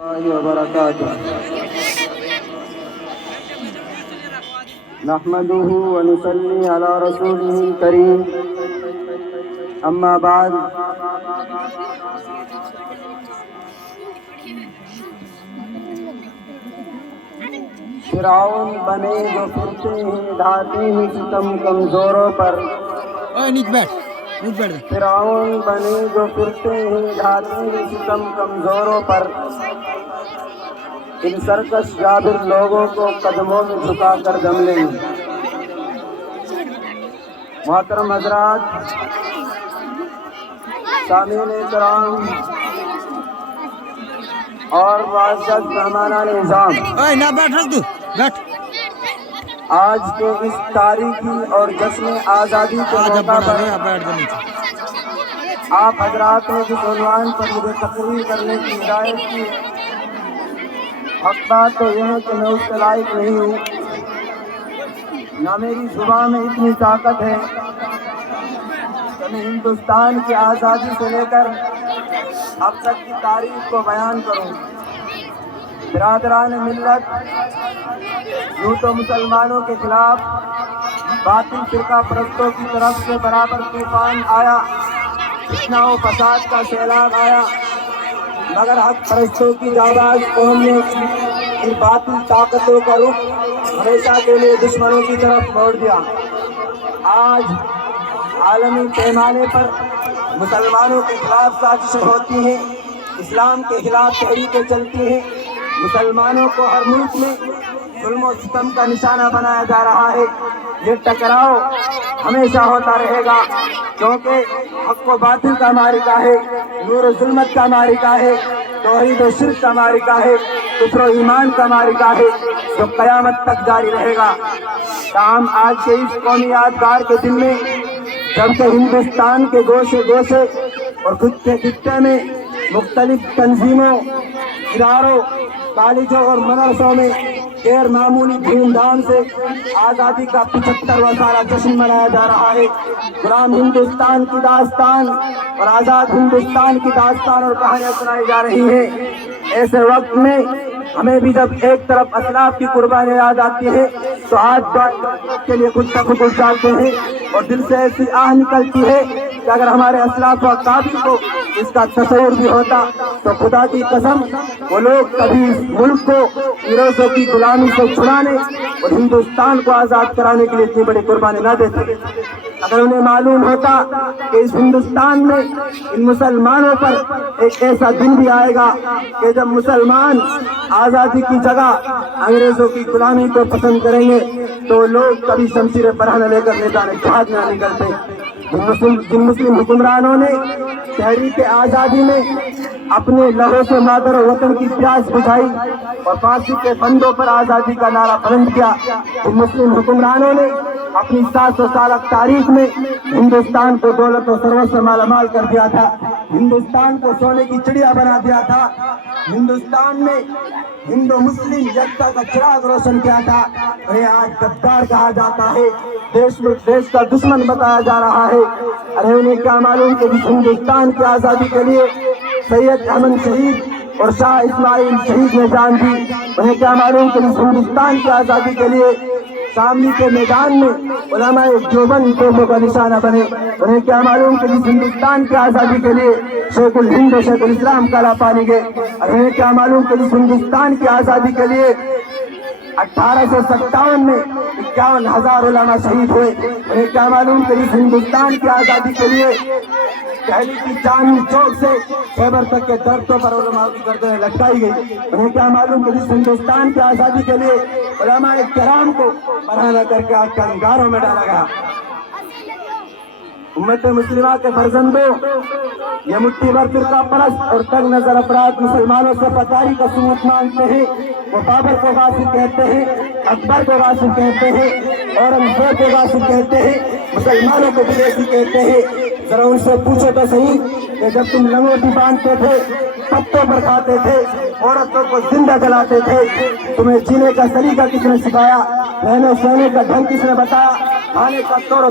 الله وبركاته. نحمده ونصلي على رسوله الكريم. أما بعد، فرعون بنے جو پھرتے ہیں ڈھاتے ہیں ستم کمزوروں پر. فرعون بنے جو پھرتے ہیں ڈھاتے ہیں ستم کمزوروں پر. ان سرکش جابر لوگوں کو قدموں میں جھکا کر دم لیں گے. محترم حضرات، سامعین کرام اور معزز مہمانان نظام، آج کے اس تاریخی اور جشن آزادی کے موقع پر آپ حضرات نے جس عنوان پر مجھے تقریر کرنے کی ہدایت کی، حق بات تو یہ ہے کہ میں اس کے لائق نہیں ہوں. نہ میری زبان میں اتنی طاقت ہے کہ میں ہندوستان کی آزادی سے لے کر اب تک کی تاریخ کو بیان کروں. برادران ملت، یوں تو مسلمانوں کے خلاف باطل فرقہ پرستوں کی طرف سے برابر طوفان آیا، فتنہ و فساد کا سیلاب آیا، مگر حق پرستوں کی جانباز قوم نے ان باطل طاقتوں کا رخ ہمیشہ کے لیے دشمنوں کی طرف موڑ دیا. آج عالمی پیمانے پر مسلمانوں کے خلاف سازشیں ہوتی ہیں، اسلام کے خلاف تحریکیں چلتی ہیں، مسلمانوں کو ہر ملک میں ظلم و ستم کا نشانہ بنایا جا رہا ہے. یہ ٹکراؤ ہمیشہ ہوتا رہے گا، کیونکہ حق و باطل کا معرکہ ہے، نور و ظلمت کا معرکہ ہے، توحید و شرک کا معرکہ ہے، کفر و ایمان کا معرکہ ہے، جو قیامت تک جاری رہے گا. تاہم آج کے اس قومی یادگار کے دن میں، جبکہ ہندوستان کے گوشے گوشے اور خطے خطے میں مختلف تنظیموں، اداروں، کالجوں اور مدرسوں میں غیر معمولی دھوم دھام سے آزادی کا 75واں سالہ جشن منایا جا رہا ہے. غلام ہندوستان کی داستان اور آزاد ہندوستان کی داستان اور کہانیاں سنائی جا رہی ہیں. ایسے وقت میں ہمیں بھی جب ایک طرف اسلاف کی قربانی یاد آتی ہے تو ہاتھ کے لیے خود تخود ڈالتے ہیں اور دل سے ایسی آہ نکلتی ہے کہ اگر ہمارے اسلاف و اکابر کو اس کا تصور بھی ہوتا تو خدا کی قسم وہ لوگ کبھی اس ملک کو انگریزوں کی غلامی سے چھڑانے اور ہندوستان کو آزاد کرانے کے لیے اتنی بڑی قربانی نہ دیتے. اگر انہیں معلوم ہوتا کہ اس ہندوستان میں ان مسلمانوں پر ایک ایسا دن بھی آئے گا کہ جب مسلمان آزادی کی جگہ انگریزوں کی غلامی کو پسند کریں گے تو لوگ کبھی شمشیر برہنہ لے کر میدان جہاد میں نہ نکلتے. جن مسلم حکمرانوں نے تحریک آزادی میں اپنے لہو سے مادر و وطن کی پیاس بجھائی اور پھانسی کے پھندوں پر آزادی کا نعرہ بلند کیا، جن مسلم حکمرانوں نے اپنی 700 سالہ تاریخ میں ہندوستان کو دولت و ثروت سے مالا مال کر دیا تھا، ہندوستان کو سونے کی چڑیا بنا دیا تھا، ہندوستان میں ہندو مسلم یکتا کا چراغ روشن کیا تھا، انہیں آج غدار کہا جاتا ہے، دیش کا دشمن بتایا جا رہا ہے. ارے انہیں کیا معلوم کہ جس ہندوستان کی آزادی کے لیے سید احمد شہید اور شاہ اسماعیل شہید نے جان دی، انہیں کیا معلوم کہ جس ہندوستان کی آزادی کے لیے شاملی کے میدان میں علماء دیوبند قوموں کا نشانہ بنے، انہیں کیا معلوم کہ جس ہندوستان کی آزادی کے لیے شیخ الہند و شیخ الاسلام کالا پانی گئے، انہیں کیا معلوم کہ جس ہندوستان کی آزادی کے لیے 1857 میں 51,000 علماء شہید ہوئے، انہیں کیا معلوم کہ جس ہندوستان کی آزادی کے لیے دہلی کی چاندنی چوک سے خیبر تک کے درختوں پر علماء کی گردنیں لٹکائی گئی، انہیں کیا معلوم کہ جس ہندوستان کی آزادی کے لیے علماء کرام کو برہنہ کر کے آج کنگاروں میں ڈالا گیا. امت مسلمہ کے فرزندوں، یہ مٹھی بھر فرقہ پرست اور تنگ نظر افراد مسلمانوں سے پتاری کا ثبوت مانگتے ہیں. وہ بابر کو غاصب کہتے ہیں، اکبر کو غاصب کہتے ہیں، اورنگزیب کو غاصب کہتے ہیں، مسلمانوں کو بدیسی کہتے ہیں. ذرا ان سے پوچھو تو صحیح کہ جب تم لنگوٹی باندھتے تھے، پتوں پر کھاتے تھے، عورتوں کو زندہ جلاتے تھے، تمہیں جینے کا طریقہ کس نے سکھایا؟ رہنے سہنے کا ڈھنگ کس نے بتایا؟ کھانے کا طور و